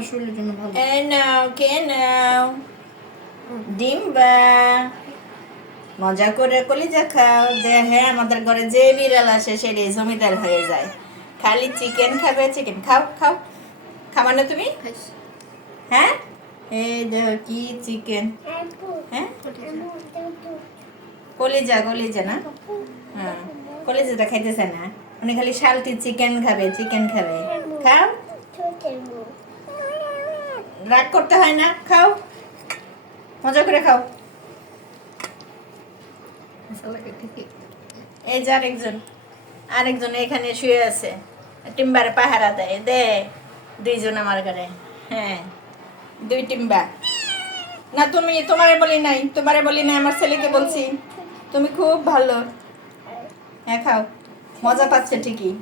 আমার শরীরের জন্য ভালো। এই নাও কে নাও ডিম্বা, মজা করে কলিজা খাও। দেখে আমাদের ঘরে যে বিড়াল আসে সেটাই জমিদার হয়ে যায়, খালি চিকেন খাবে। চিকেন খাও খাও, খাবা না তুমি? খাইছি। হ্যাঁ, এই দেখো কি চিকেন। হ্যাঁ, কলিজা কলিজা না, হ্যাঁ কলিজাটা খাইতেছে না, উনি খালি শালটি চিকেন খাবে, চিকেন খাবে। খাও, রাগ করতে হয় না, খাও মজা করে খাও। এই যে আরেকজন এখানে শুয়ে আছে, টিম্বারে পাহারা দেয়। দে দুইজন আমার ঘরে, হ্যাঁ দুই টিম্বা। না তুমি, তোমারে বলি নাই, আমার ছেলেকে বলছি। তুমি খুব ভালো। হ্যাঁ খাও, মজা পাচ্ছে ঠিকই।